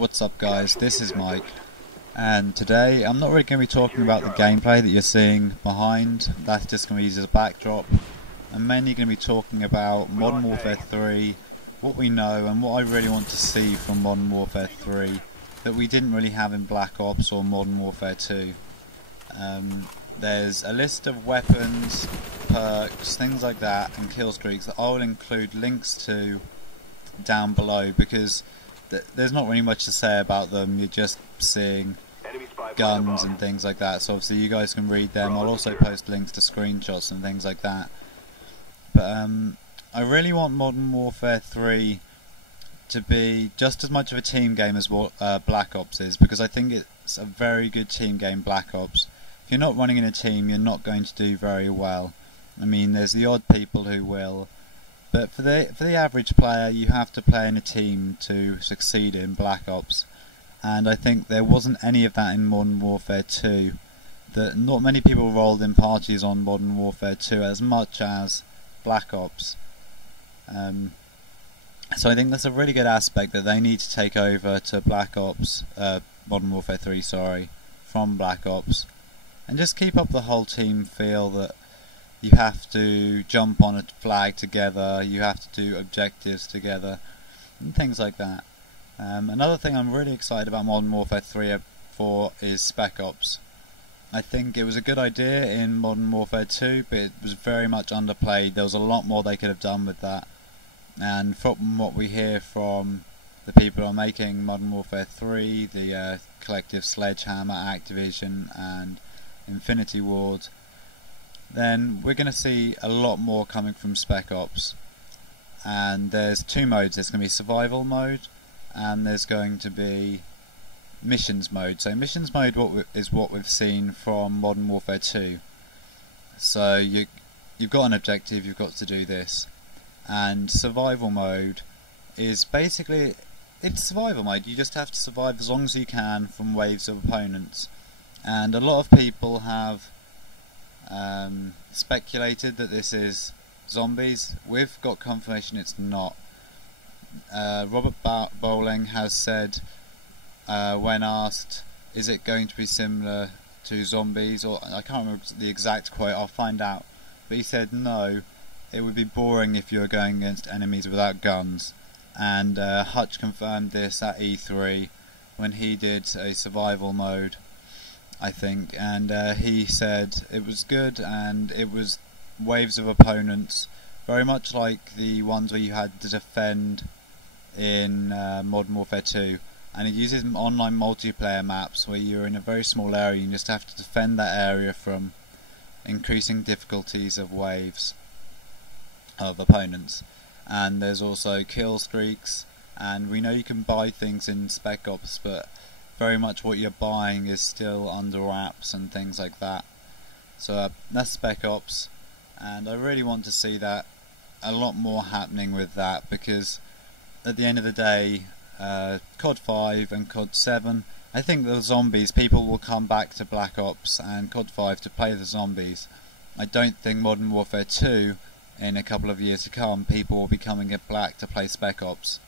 What's up guys, this is Mike, and today I'm not really going to be talking about the gameplay that you're seeing behind. That's just going to be used as a backdrop. I'm mainly going to be talking about Modern Warfare 3, what we know and what I really want to see from Modern Warfare 3 that we didn't really have in Black Ops or Modern Warfare 2. There's a list of weapons, perks, things like that, and kill streaks that I will include links to down below, because there's not really much to say about them. You're just seeing guns and things like that, so obviously you guys can read them. I'll also post links to screenshots and things like that. But I really want Modern Warfare 3 to be just as much of a team game as what Black Ops is, because I think it's a very good team game, Black Ops. If you're not running in a team, you're not going to do very well. I mean, there's the odd people who will, but for the average player, you have to play in a team to succeed in Black Ops. And I think there wasn't any of that in Modern Warfare 2. That not many people rolled in parties on Modern Warfare 2 as much as Black Ops. So I think that's a really good aspect that they need to take over to Black Ops, Modern Warfare 3, sorry, from Black Ops, and just keep up the whole team feel that you have to jump on a flag together, you have to do objectives together, and things like that. Another thing I'm really excited about Modern Warfare 3 for is Spec Ops. I think it was a good idea in Modern Warfare 2, but it was very much underplayed. There was a lot more they could have done with that. And from what we hear from the people who are making Modern Warfare 3, the collective Sledgehammer, Activision and Infinity Ward, then we're going to see a lot more coming from Spec Ops. And there's two modes. There's going to be survival mode and there's going to be missions mode. So missions mode is what we've seen from Modern Warfare 2. So you've got an objective, you've got to do this. And survival mode is basically, it's survival mode. You just have to survive as long as you can from waves of opponents. And a lot of people have speculated that this is zombies. We've got confirmation it's not. Robert Bowling has said, when asked, is it going to be similar to zombies, or I can't remember the exact quote, I'll find out, but he said no, it would be boring if you were going against enemies without guns. And Hutch confirmed this at E3 when he did a survival mode, I think, and he said it was good and it was waves of opponents, very much like the ones where you had to defend in Modern Warfare 2. And it uses online multiplayer maps where you're in a very small area and you just have to defend that area from increasing difficulties of waves of opponents. And there's also kill streaks, and we know you can buy things in Spec Ops, but very much what you're buying is still under wraps and things like that. So that's Spec Ops, and I really want to see that a lot more happening with that, because at the end of the day, COD 5 and COD 7, I think the zombies, people will come back to Black Ops and COD 5 to play the zombies. I don't think Modern Warfare 2, in a couple of years to come, people will be coming back to play Spec Ops.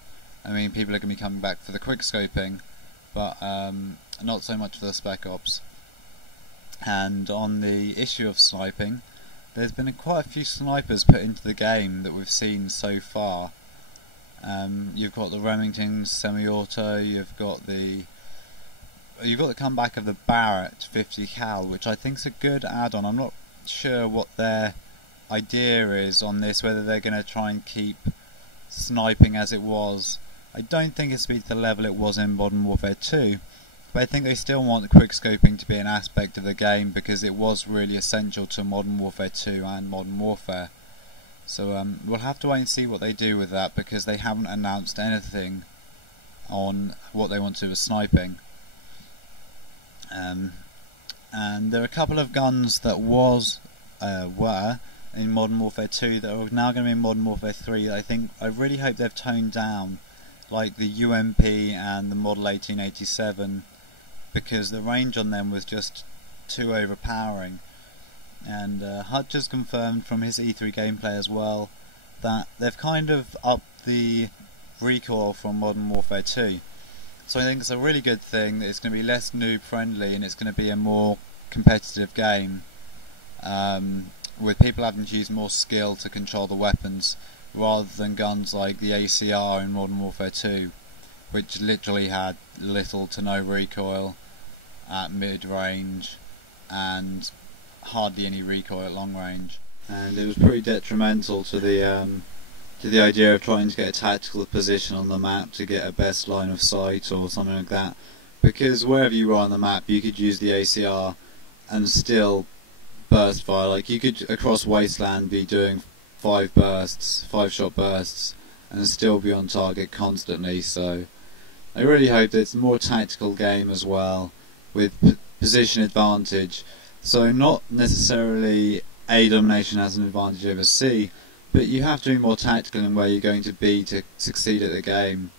I mean, people are going to be coming back for the quickscoping, but not so much for the Spec Ops. And on the issue of sniping, there's been quite a few snipers put into the game that we've seen so far. You've got the Remington semi-auto, you've got the comeback of the Barrett 50 cal, which I think is a good add-on. I'm not sure what their idea is on this, whether they're going to try and keep sniping as it was. I don't think it's to the level it was in Modern Warfare 2, but I think they still want the quickscoping to be an aspect of the game, because it was really essential to Modern Warfare 2 and Modern Warfare. So we'll have to wait and see what they do with that, because they haven't announced anything on what they want to do with sniping. And there are a couple of guns that were in Modern Warfare 2 that are now going to be in Modern Warfare 3. I really hope they've toned down, like the UMP and the Model 1887, because the range on them was just too overpowering. And Hutch has confirmed from his E3 gameplay as well that they've kind of upped the recoil from Modern Warfare 2. So I think it's a really good thing that it's going to be less noob friendly and it's going to be a more competitive game, with people having to use more skill to control the weapons rather than guns like the ACR in Modern Warfare 2, which literally had little to no recoil at mid range and hardly any recoil at long range. And it was pretty detrimental to the idea of trying to get a tactical position on the map to get a best line of sight or something like that, because wherever you were on the map you could use the ACR and still burst fire. Like, you could across Wasteland be doing 5-shot bursts and still be on target constantly. So I really hope that it's a more tactical game as well, with position advantage. So not necessarily A Domination has an advantage over C, but you have to be more tactical in where you're going to be to succeed at the game.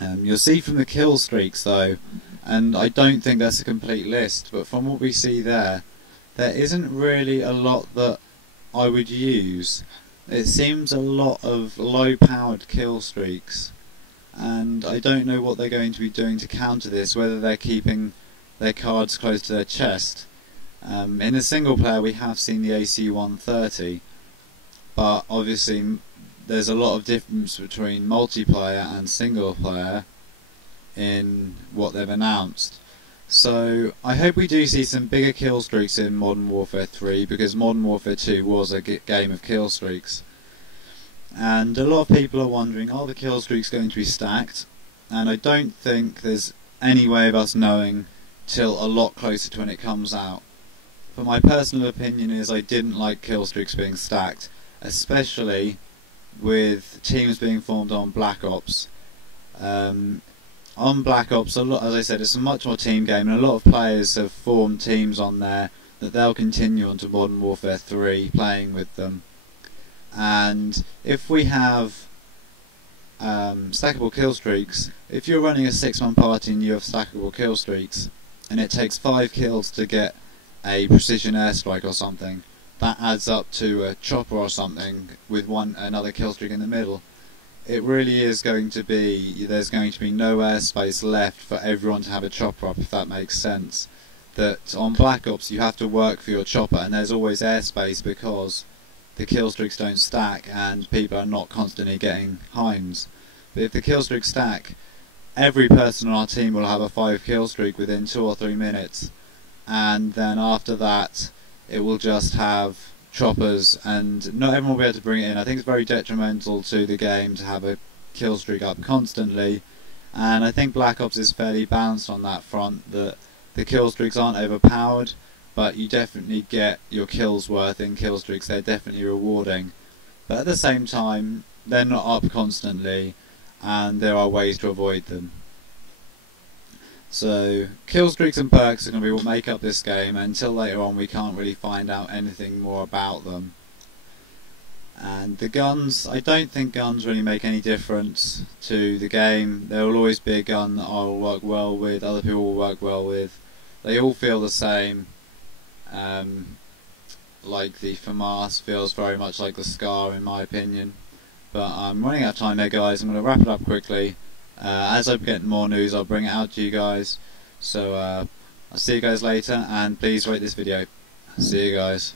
You'll see from the kill streaks though, and I don't think that's a complete list, but from what we see there isn't really a lot that I would use. It seems a lot of low powered kill streaks, and I don't know what they're going to be doing to counter this, whether they're keeping their cards close to their chest. In the single player we have seen the AC-130, but obviously there's a lot of difference between multiplayer and single player in what they've announced. So I hope we do see some bigger kill streaks in Modern Warfare 3, because Modern Warfare 2 was a game of kill streaks. And a lot of people are wondering, are the kill streaks going to be stacked? And I don't think there's any way of us knowing till a lot closer to when it comes out. But my personal opinion is I didn't like kill streaks being stacked, especially with teams being formed on Black Ops. On Black Ops, as I said, it's a much more team game, and a lot of players have formed teams on there that they'll continue onto Modern Warfare 3 playing with them. And if we have stackable kill streaks, if you're running a 6-man party and you have stackable kill streaks, and it takes 5 kills to get a precision airstrike or something, that adds up to a chopper or something with another kill streak in the middle. It really is going to be, there's going to be no airspace left for everyone to have a chopper up, if that makes sense. That on Black Ops you have to work for your chopper, and there's always airspace because the kill streaks don't stack and people are not constantly getting Heims. But if the kill streaks stack, every person on our team will have a 5 kill streak within 2 or 3 minutes, and then after that it will just have choppers, and not everyone will be able to bring it in. I think it's very detrimental to the game to have a kill streak up constantly, and I think Black Ops is fairly balanced on that front, that the kill streaks aren't overpowered, but you definitely get your kills worth in kill streaks. They're definitely rewarding, but at the same time they're not up constantly and there are ways to avoid them. So kill streaks and perks are going to be what make up this game. Until later on we can't really find out anything more about them. And the guns, I don't think guns really make any difference to the game. There will always be a gun that I will work well with, other people will work well with. They all feel the same. Like the FAMAS feels very much like the SCAR in my opinion. But I'm running out of time there, guys. I'm going to wrap it up quickly. As I get more news I'll bring it out to you guys. So I'll see you guys later, and please rate this video. See you guys.